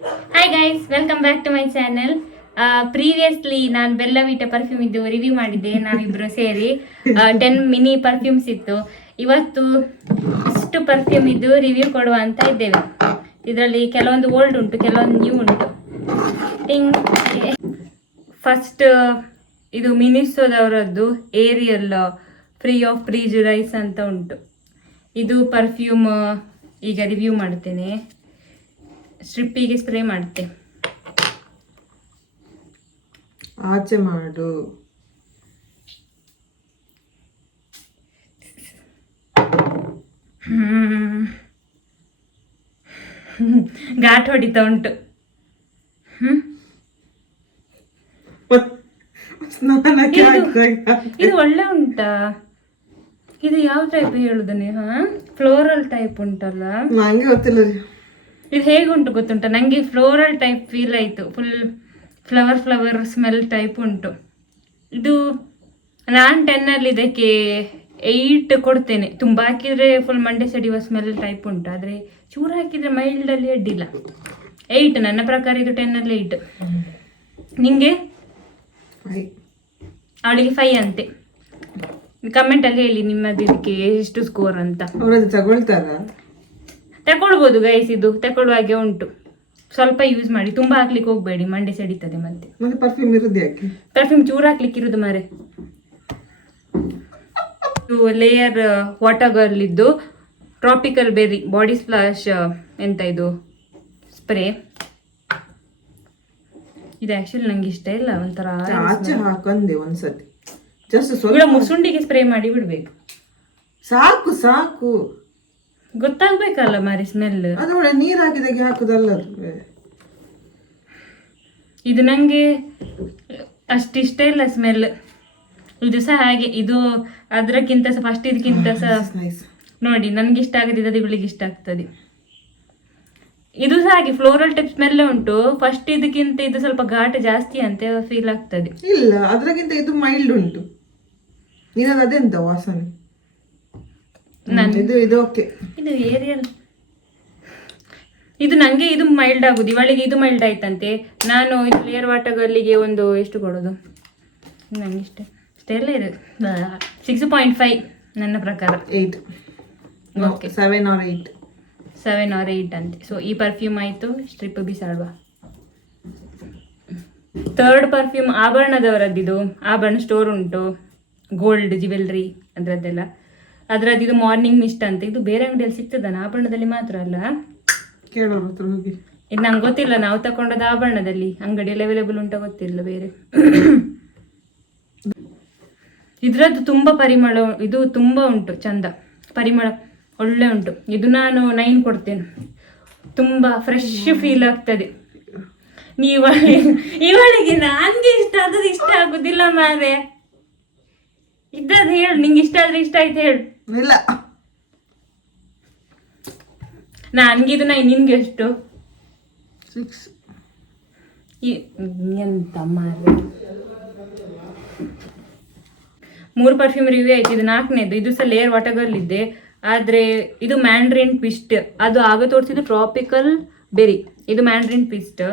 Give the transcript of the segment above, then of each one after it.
Hi guys, welcome back to my channel. Previously ನಾನು ಬೆಲ್ಲ wheat perfume ಇದ್ದು review ಮಾಡಿದ್ದೆ ನಾವಿಬ್ರು ಸೇರಿ. 10 ಮಿನಿ ಪರ್ಫ್ಯೂಮ್ಸ್ ಇತ್ತು. ಇವತ್ತು ಇಷ್ಟು ಪರ್ಫ್ಯೂಮ್ ಇದ್ದು ರಿವ್ಯೂ ಕೊಡುವ ಅಂತ ಇದ್ದೇವೆ. ಇದರಲ್ಲಿ ಕೆಲವೊಂದು ಓಲ್ಡ್ ಉಂಟು, ಕೆಲವೊಂದು ನ್ಯೂ ಉಂಟು. ಫಸ್ಟ್ ಇದು ಮಿನಿಸೋದವರದ್ದು ಏರಿಯಲ್ ಫ್ರೀ ಆಫ್ ಪ್ರೀಜುಡೈಸ್ ಅಂತ ಉಂಟು. ಇದು ಪರ್ಫ್ಯೂಮ್ ಈಗ ರಿವ್ಯೂ ಮಾಡ್ತೇನೆ. ಸ್ಟ್ರಿಪ್ಪಿಗೆ ಸ್ಪ್ರೇ ಮಾಡುತ್ತೆ. ಆಚೆ ಮಾಡು. ಘಾಟ್ ಹೊಡಿತಾ ಉಂಟು. ಇದು ಒಳ್ಳೆ ಉಂಟಾ? ಇದು ಯಾವ ಟೈಪ್ ಹೇಳುದು ನೀವು? ಫ್ಲೋರಲ್ ಟೈಪ್ ಉಂಟಲ್ಲ, ನಂಗೆ ಗೊತ್ತಿಲ್ಲ. ಇದು ಹೇಗೆ ಉಂಟು ಗೊತ್ತುಂಟ? ನಂಗೆ ಫ್ಲೋರಲ್ ಟೈಪ್ ಫೀಲ್ ಆಯ್ತು. ಫುಲ್ ಫ್ಲವರ್ ಸ್ಮೆಲ್ ಟೈಪ್ ಉಂಟು. ಇದು ನಾನು 10 ಇದಕ್ಕೆ 8 ಕೊಡ್ತೇನೆ. ತುಂಬ ಹಾಕಿದ್ರೆ ಫುಲ್ ಮಂಡೆ ಸಡಿಯುವ ಸ್ಮೆಲ್ ಟೈಪ್ ಉಂಟು, ಆದರೆ ಚೂರು ಹಾಕಿದ್ರೆ ಮೈಲ್ಡಲ್ಲಿ ಅಡ್ಡಿಲ್ಲ. 8 ನನ್ನ ಪ್ರಕಾರ. ಇದು 10 8. ನಿಂಗೆ? ಅವಳಿಗೆ 5 ಅಂತೆ. ಕಮೆಂಟಲ್ಲಿ ಹೇಳಿ ನಿಮ್ಮದು ಇದಕ್ಕೆ ಎಷ್ಟು ಸ್ಕೋರ್ ಅಂತ. ತಗೊಳ್ಬೋದು ಗೈಸ್, ಇದು ತಗೊಳ್ಳುವ ಹಾಗೆ ಉಂಟು. ಸ್ವಲ್ಪ ಯೂಸ್ ಮಾಡಿ, ತುಂಬ ಹಾಕ್ಲಿಕ್ಕೆ ಹೋಗ್ಬೇಡಿ, ಮಂಡೆ ಸೆಡಿತದೆ. ಮತ್ತೆ ಪರ್ಫ್ಯೂಮ್ ಇರೋದು ಯಾಕೆ? ಪರ್ಫ್ಯೂಮ್ ಚೂರು ಹಾಕ್ಲಿಕ್ಕೆ ಇರೋದು ಮಾರೆ. ಲೇಯರ್ ವಾಟರ್ ಗರ್ಲ್ ಇದ್ದು ಟ್ರಾಪಿಕಲ್ ಬೆರ್ರಿ ಬಾಡಿ ಸ್ಪ್ಲಾಶ್ ಎಂತ ಇದು ಸ್ಪ್ರೇ. ಇದು ಆಕ್ಚುಲಿ ನಂಗೆ ಇಷ್ಟ ಇಲ್ಲ, ಒಂಥರ ಆಚೆ ಹಾಕಂದೆ ಒಂದ್ಸತಿ. ಜಸ್ಟ್ ಮುಸುಂಡಿಗೆ ಸ್ಪ್ರೇ ಮಾಡಿ ಬಿಡ್ಬೇಕು. ಸಾಕು ಸಾಕು, ಗೊತ್ತಾಗ್ಬೇಕಲ್ಲ ಮಾರಿ ಸ್ಮೆಲ್. ಅದು ನೀರ್ ಹಾಕಿದಾಗೆ ಹಾಕುದಲ್ಲ. ಇದು ನಂಗೆ ಅಷ್ಟಿಷ್ಟ ಇಲ್ಲ ಸ್ಮೆಲ್. ಇದು ಸಹ ಹಾಗೆ, ಇದು ಅದಕ್ಕಿಂತ ಸಹ ಫಸ್ಟ್ ಇದಕ್ಕಿಂತ ಸಹ ನೋಡಿ ನನಗೆ ಇಷ್ಟ ಆಗದಿದ್ದು ಅದು ಇವಳಿಗೆ ಇಷ್ಟ ಆಗ್ತದೆ. ಇದು ಸಹ ಹಾಗೆ ಫ್ಲೋರಲ್ ಟೈಪ್ ಸ್ಮೆಲ್ ಉಂಟು. ಫಸ್ಟ್ ಇದಕ್ಕಿಂತ ಇದು ಸ್ವಲ್ಪ ಘಾಟ ಜಾಸ್ತಿ ಅಂತ ಫೀಲ್ ಆಗ್ತದೆ. ಇಲ್ಲ, ಅದಕ್ಕಿಂತ ಇದು ಮೈಲ್ಡ್ ಉಂಟು. ನೀನದು ಅದೆಂತ ವಾಸನೆ? ಇದು ಓಕೆ. ಇದು ಏರಿಯಲ್. ಇದು ನಂಗೆ ಇದು ಮೈಲ್ಡ್ ಆಗುದು, ಇವಳಿಗೆ ಇದು ಮೈಲ್ಡ್ ಆಯ್ತಂತೆ. ನಾನು ಇದು ಲೇಯರ್ ವಾಟರ್ಗಲ್ಲಿಗೆ ಒಂದು ಎಷ್ಟು ಕೊಡೋದು? ನಂಗೆ ಇಷ್ಟೆಲ್ಲ ಇದೆ. 6.5 ನನ್ನ ಪ್ರಕಾರ. 8 ಓಕೆ, 7 or 8. 7 or 8 ಅಂತೆ. ಸೊ ಈ ಪರ್ಫ್ಯೂಮ್ ಆಯಿತು, ಸ್ಟ್ರಿಪ್ ಬಿಸಾಡುವ. ಥರ್ಡ್ ಪರ್ಫ್ಯೂಮ್ ಆಭರಣದವರದ್ದಿದು. ಆಭರಣ ಸ್ಟೋರ್ ಉಂಟು, ಗೋಲ್ಡ್ ಜ್ಯುವೆಲ್ರಿ ಅದರದ್ದೆಲ್ಲ. ಅದರದ್ದು ಇದು ಮಾರ್ನಿಂಗ್ ಮಿಸ್ಟ್ ಅಂತ. ಇದು ಬೇರೆ ಅಂಗಡಿಯಲ್ಲಿ ಸಿಗ್ತದ, ಆಭರಣದಲ್ಲಿ ಮಾತ್ರ ಅಲ್ಲ. ಇದು ನಂಗೆ ಗೊತ್ತಿಲ್ಲ, ನಾವು ತಗೊಂಡದ ಆಭರಣದಲ್ಲಿ. ಅಂಗಡಿಯಲ್ಲಿ ಅವೈಲೇಬಲ್ ಉಂಟ ಗೊತ್ತಿಲ್ಲ ಬೇರೆ. ಇದ್ರದ್ದು ತುಂಬ ಪರಿಮಳ, ಇದು ತುಂಬ ಉಂಟು ಚಂದ, ಪರಿಮಳ ಒಳ್ಳೆ ಉಂಟು. ಇದು ನಾನು 9 ಕೊಡ್ತೇನೆ. ತುಂಬ ಫ್ರೆಶ್ ಫೀಲ್ ಆಗ್ತದೆ. ಇವಳಿಗೆ ನನಗೆ ಇಷ್ಟ ಆದದ್ದು ಇಷ್ಟ ಆಗುದಿಲ್ಲ ಮಾರೆ. ಇದ್ದದ್ದು ಹೇಳು, ನಿಂಗೆ ಇಷ್ಟ ಆದ್ರೆ ಇಷ್ಟ ಆಯ್ತು ಹೇಳು. ಇಲ್ಲ, ನನ್ಗಿದು 9, ನಿನ್ಗೆ ಎಷ್ಟು? 6. ಎಂತ ಮಾರೆ, 3 ಪರ್ಫ್ಯೂಮ್ ರಿವ್ಯೂ ಆಯ್ತು. ಇದು 4ನೇದು. ಇದು ಸಹ ಲೇಯರ್ ವಾಟರ್ಗರ್ಲ್ ಇದೆ, ಆದರೆ ಇದು ಮ್ಯಾಂಡ್ರಿನ್ ಟ್ವಿಸ್ಟ್. ಅದು ಆಗ ತೋರಿಸಿದ್ದು ಟ್ರಾಪಿಕಲ್ ಬೆರಿ, ಇದು ಮ್ಯಾಂಡ್ರಿನ್ ಟ್ವಿಸ್ಟ್.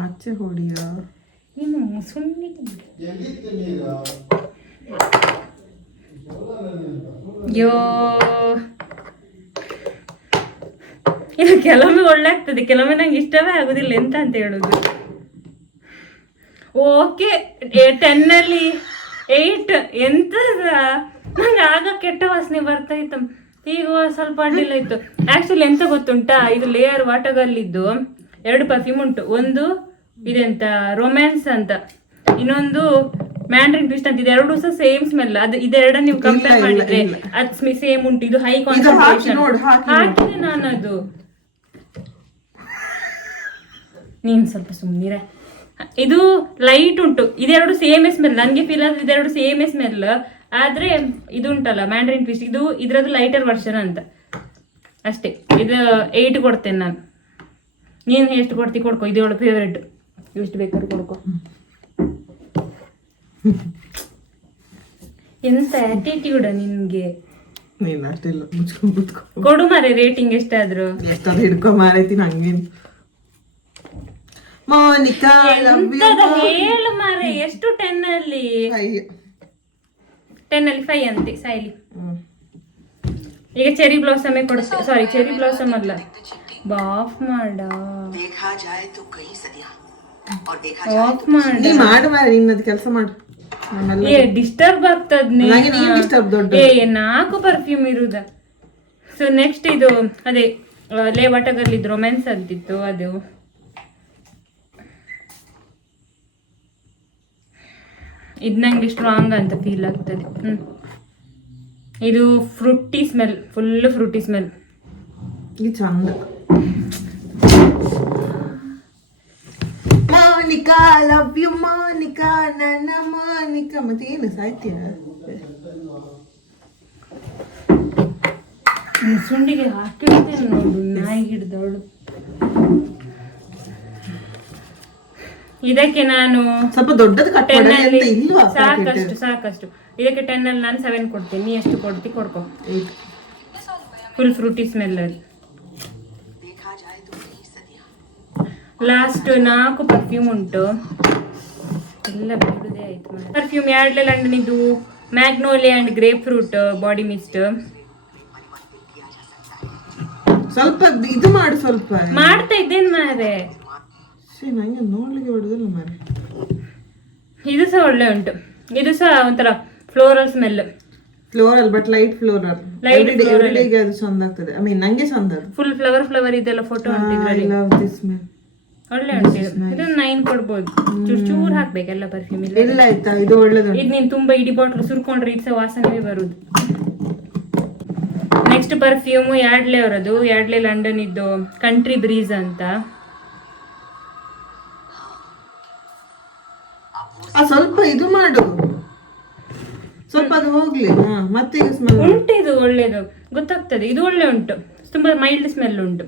ಆಚೆ ಹೊಡಿಯ ಇನ್ನು ಸುಮ್ಮನೆ ಯೋ. ಇದು ಕೆಲವೊಮ್ಮೆ ಒಳ್ಳೆ ಆಗ್ತದೆ, ಕೆಲವೊಮ್ಮೆ ನಂಗೆ ಇಷ್ಟವೇ ಆಗುದಿಲ್ಲ. ಎಂತ ಅಂತ ಹೇಳುದು? ಓಕೆ, 10 8. ಎಂತ ನಂಗೆ ಆಗ ಕೆಟ್ಟ ವಾಸನೆ ಬರ್ತಾ ಇತ್ತು, ಈಗ ಸ್ವಲ್ಪ ಅಡ್ಡಿಲ್ಲ ಇತ್ತು. ಆಕ್ಚುಲಿ ಎಂತ ಗೊತ್ತುಂಟಾ, ಇದು ಲೇಯರ್ ವಾಟರ್ಗಲ್ಲಿದ್ದು 2 ಪರ್ಫ್ಯೂಮ್ ಉಂಟು. ಒಂದು ಇದೆಂತ ರೊಮ್ಯಾನ್ಸ್ ಅಂತ, ಇನ್ನೊಂದು ಮ್ಯಾಂಡ್ರಿನ್ ಟ್ವಿಸ್ಟ್ ಅಂತ. ಇದೆರಡು ಸಹ ಸೇಮ್ ಸ್ಮೆಲ್. ಅದು ಇದೆರಡನ್ನ ನೀವು ಕಂಪೇರ್ ಮಾಡಿದ್ರೆ ಅದು ಸೇಮ್ ಉಂಟು. ಇದು ಹೈ ಕಾನ್ಸಂಟ್ರೇಷನ್ ಹಾಕಿದೆ ನಾನು. ಅದು ನೀನ್ ಸ್ವಲ್ಪ ಸುಮ್ಮನಿರ. ಇದು ಲೈಟ್ ಉಂಟು. ಇದೆರಡು ಸೇಮ್ ಸ್ಮೆಲ್. ನನಗೆ ಫೀಲ್ ಆದ್ರೆ ಇದೆರಡು ಸೇಮ್ ಸ್ಮೆಲ್. ಆದ್ರೆ ಇದು ಉಂಟಲ್ಲ ಮ್ಯಾಂಡ್ರಿನ್ ಟ್ವಿಸ್ಟ್, ಇದು ಇದ್ರದ್ದು ಲೈಟರ್ ವರ್ಷನ್ ಅಂತ ಅಷ್ಟೇ. ಇದು 8 ಕೊಡ್ತೇನೆ ನಾನು. ನೀನು ಎಷ್ಟು ಕೊಡ್ತಿ ಕೊಡ್ಕೊ, ಇದು ಅವಳು ಫೇವ್ರೆಟ್. ಎಷ್ಟು ಬೇಕಾದ್ರೂ ಕೊಡ್ಕೊ. ಎಂತ ಆಟಿಟ್ಯೂಡ ನಿನ್ಗೆ? ನೀನ್ ಅಷ್ಟಿಲ್ಲ ಮುಚ್ಕೊಂಡ್ ಕುತ್ಕೊ. ಕೊಡು ಮಾರೆ ರೇಟಿಂಗ್ ಎಷ್ಟಾದ್ರು. ಎಷ್ಟಾದ್ರು ಹಿಡ್ಕೊ ಮಾರೈತಿ ನಂಗೇನು. ಮೋನಿಕಾ ಎಂತದ ಹೇಳು ಮಾರೆ, ಎಷ್ಟು 10 ಅಲ್ಲಿ 10 ಅಲ್ಲಿ 5 ಅಂತೆ ಸಾಯ್ಲಿ. ಈಗ ಚೆರಿ ಬ್ಲಾಸಮೇ ಕೊಡುತ್ತೆ. ಸಾರಿ, ಚೆರಿ ಬ್ಲಾಸಮ್ ಅಲ್ಲ, ಬಾಫ್ ಮಾಡ ಆಫ್ ಮಾಡ. ನೀ ಮಾಡು ಮಾರಿ, ಇನ್ನದ್ ಕೆಲಸ ಮಾಡು. ಏ ಡಿಸ್ಟರ್ಬ್ ಆಗ್ತದ. ನನಗೆ ನೀನ್ ಡಿಸ್ಟರ್ಬ್ ದೊಡ್ಡ. 4 ಪರ್ಫ್ಯೂಮ್ ಇರುದ. ಸೊ ನೆಕ್ಸ್ಟ್ ಇದು ಅದೇ ಲೇ ವಾಟಗರ್ಲಿದ್ದು ರೊಮ್ಯಾನ್ಸ್ ಅಂತಿತ್ತು ಅದು. ಇದು ನಂಗೆ ಸ್ಟ್ರಾಂಗ್ ಅಂತ ಫೀಲ್ ಆಗ್ತದೆ. ಇದು Frooti smell, full fruity smell. ಇದು ಚಂದ. ಮೋನಿಕಾ ಲವ್ ಯು ಮೋನಿಕಾ ನನ್ನ ಮೋನಿಕಾ. ಮತ್ತೆ ಏನು ಸಾಯ್ತೀಯ? ಸುಂಡಿಗೆ ಹಾಕಿಡ್ತೇನೆ ನೋಡು, ನಾಯಿ ಹಿಡ್ದವಳು. ಇದಕ್ಕೆ ನಾನು ಸ್ವಲ್ಪ ದೊಡ್ಡದು ಸಾಕಷ್ಟು. ಇದಕ್ಕೆ 10 ಅಲ್ಲಿ ನಾನು 7 ಕೊಡ್ತೇನೆ. ನೀ ಎಷ್ಟು ಕೊಡ್ತಿ ಕೊಡ್ಕೊ. ಫುಲ್ ಫ್ರೂಟಿ ಸ್ಮೆಲ್ ಅದು. ಲಾಸ್ಟ್ 4 ಪರ್ಫ್ಯೂಮ್ ಉಂಟು, ಎಲ್ಲ ಬಿಡುದೇ ಆಯ್ತು. ಪರ್ಫ್ಯೂಮ್ ಯಾರ್ಡ್ಲೆ ಲಂಡನ್ ಇದು magnolia and grapefruit body mist. ಸ್ವಲ್ಪ ಇದು ಮಾಡು, ಸ್ವಲ್ಪ ಮಾಡ್ತಾ ಇದ್ದೇನೆ ಮಾರೆ. ನಂಗೆ ನೋಡ್ಲಿಕ್ಕೆ ಬಿಡುದಿಲ್ಲ ಮಾರೆ. ಇದು ಸಹ ಒಳ್ಳೆ ಉಂಟು. ಇದು ಸಹ ಒಂಥರ floral smell. Floral but light floral. ಎವ್ರಿಡೇಗೆ ಅದು ಚಂದ ಆಗ್ತದೆ. ಐ ಮೀನ್ ನಂಗೆ ಚಂದ ಅದು. ಫುಲ್ ಫ್ಲವರ್ ಇದೆಲ್ಲ ಫೋಟೋ ಉಂಟು ಐ ಲವ್ ದಿಸ್ ಸ್ಮೆಲ್. ಒಳ್ಳೆ ಉಂಟು. ಇದನ್ನ 9 ಕೊಡ್ಬೋದು. ಚೂರ್ ಹಾಕ್ಬೇಕೆಲ್ಲ ಪರ್ಫ್ಯೂಮ್ ಇಲ್ಲ. ಇಲ್ಲ ಆಯ್ತಾ, ಇದು ಒಳ್ಳೇದು. ಇದು ನೀನ್ ತುಂಬಾ ಇಡೀ ಬಾಟ್ಲ್ ಸುರ್ಕೊಂಡ್ರೆ ಇದು ಸಹ ವಾಸನೆ ಬರುದು. ನೆಕ್ಸ್ಟ್ ಪರ್ಫ್ಯೂಮ್ ಯಾರ್ಡ್ಲೆ ಅವರದು, ಯಾರ್ಡ್ಲೆ ಲಂಡನ್ ಇದ್ದು ಕಂಟ್ರಿ ಬ್ರೀಸ್ ಅಂತ. ಸ್ವಲ್ಪ ಇದು ಮಾಡು, ಸ್ವಲ್ಪ ಅದು ಹೋಗ್ಲಿ. ಮತ್ತೆ ಈಗ ಸ್ಮೆಲ್ ಉಂಟು. ಇದು ಒಳ್ಳೇದು ಗೊತ್ತಾಗ್ತದೆ. ಇದು ಒಳ್ಳೆ ಉಂಟು, ತುಂಬಾ ಮೈಲ್ಡ್ ಸ್ಮೆಲ್ ಉಂಟು.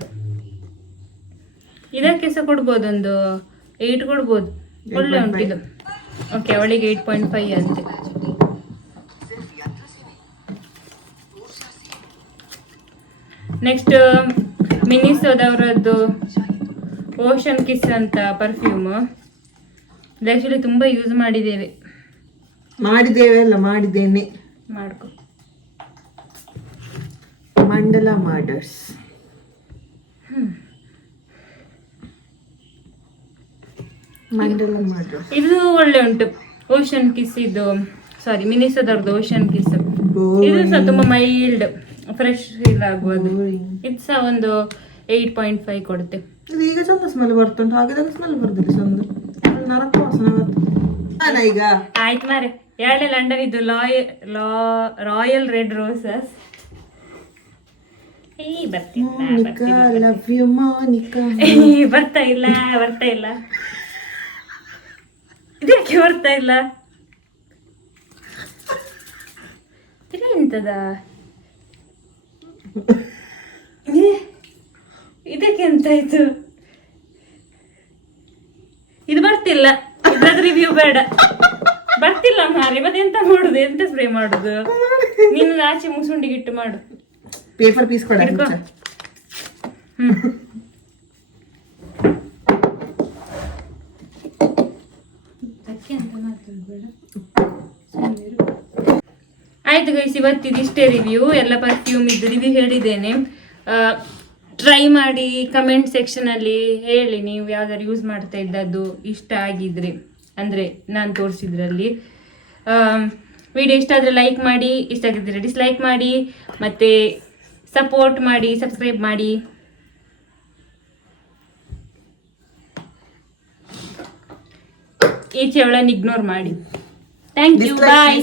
ಇದಕ್ಕೆ ಸಹ ಕೊಡ್ಬೋದು, ಒಂದು 8 ಕೊಡ್ಬೋದು. ಒಳ್ಳೆ ಉಂಟು ಇದು. ಓಕೆ, ಅವಳಿಗೆ 8.5 ಅಂತೆ. ನೆಕ್ಸ್ಟ್ ಮಿನಿಸೋದವರದ್ದು ಓಷನ್ ಕಿಸ್ ಅಂತ ಪರ್ಫ್ಯೂಮ್. ಆಕ್ಚುಲಿ ತುಂಬಾ ಯೂಸ್ ಮಾಡಿದ್ದೇವೆ ಅಲ್ಲ, ಮಾಡಿದ್ದೇನೆ. ಮಾಡ್ಕೊ. ಮಂಡಲ ಮಾಡರ್ಸ್. ಮಂಡಲ ಮಾಡರ್ಸ್ ಇದು ಒಳ್ಳೆ ಉಂಟು. ಓಷನ್ ಕಿಸ್ ಇದು, ಸಾರಿ ಮಿನಿಸೋದವ್ರದ್ದು ಓಷನ್ ಕಿಸ್. ಇದು ಸಹ ತುಂಬಾ ಮೈಲ್ಡ್ ಫ್ರೆಶ್ ಫೀಲ್ ಆಗುವುದು. ಇದು ಸಹ ಒಂದು 8.5 ಕೊಡುತ್ತೆ. ಈಗ ಚಂದ ಸ್ಮೆಲ್ ಬರ್ತುಂಟು, ಹಾಗಿದಾಗ ಸ್ಮೆಲ್ ಬರ್ತದೆ ಚಂದ. ನರಕ ವಾಸನೆ ಬರ್ತದೆ ಈಗ. ಆಯ್ತು ಮಾರೆ. ಎರಡೇ ಲಂಡನ್ ಇದು ರಾಯಲ್ ರೆಡ್ ರೋಸಸ್. ಬರ್ತಾ ಇಲ್ಲ ಇದಕ್ಕೆ ಬರ್ತಾ ಇಲ್ಲ. ಎಂತದ ಇದಕ್ಕೆ ಎಂತಾಯ್ತು? ಇದು ಬರ್ತಿಲ್ಲ. ಇದ್ರದ್ದು ರಿವ್ಯೂ ಬೇಡ. ಬರ್ತಿಲ್ಲ ಮಾರಿ. ಮತ್ತೆ ಎಂತ ಮಾಡುದು? ಎಂತ ಸ್ಪ್ರೇ ಮಾಡುದು? ನೀನು ಆಚೆ ಮುಸುಂಡಿಗಿಟ್ಟು ಮಾಡು. ಪೇಪರ್ ಪೀಸ್ ಕೊಡ. ಆಯ್ತು ಗೈಸ್, ಇವತ್ತಿದು ಇಷ್ಟೇ ರಿವ್ಯೂ. ಎಲ್ಲ ಪರ್ಫ್ಯೂಮ್ ಇದ್ದು ರಿವ್ಯೂ ಹೇಳಿದ್ದೇನೆ. ಟ್ರೈ ಮಾಡಿ ಕಮೆಂಟ್ ಸೆಕ್ಷನಲ್ಲಿ ಹೇಳಿ ನೀವು ಯಾವ್ದಾರು ಯೂಸ್ ಮಾಡ್ತಾ ಇದ್ದದ್ದು ಇಷ್ಟ ಆಗಿದ್ರೆ, ಅಂದರೆ ನಾನು ತೋರಿಸಿದ್ರಲ್ಲಿ. ವಿಡಿಯೋ ಇಷ್ಟ ಆದರೆ ಲೈಕ್ ಮಾಡಿ, ಇಷ್ಟ ಆಗಿದ್ರೆ ಡಿಸ್ಲೈಕ್ ಮಾಡಿ, ಮತ್ತು ಸಪೋರ್ಟ್ ಮಾಡಿ, ಸಬ್ಸ್ಕ್ರೈಬ್ ಮಾಡಿ. ಈಚೆ ಅವಳನ್ನು ಇಗ್ನೋರ್ ಮಾಡಿ. Thank you, bye.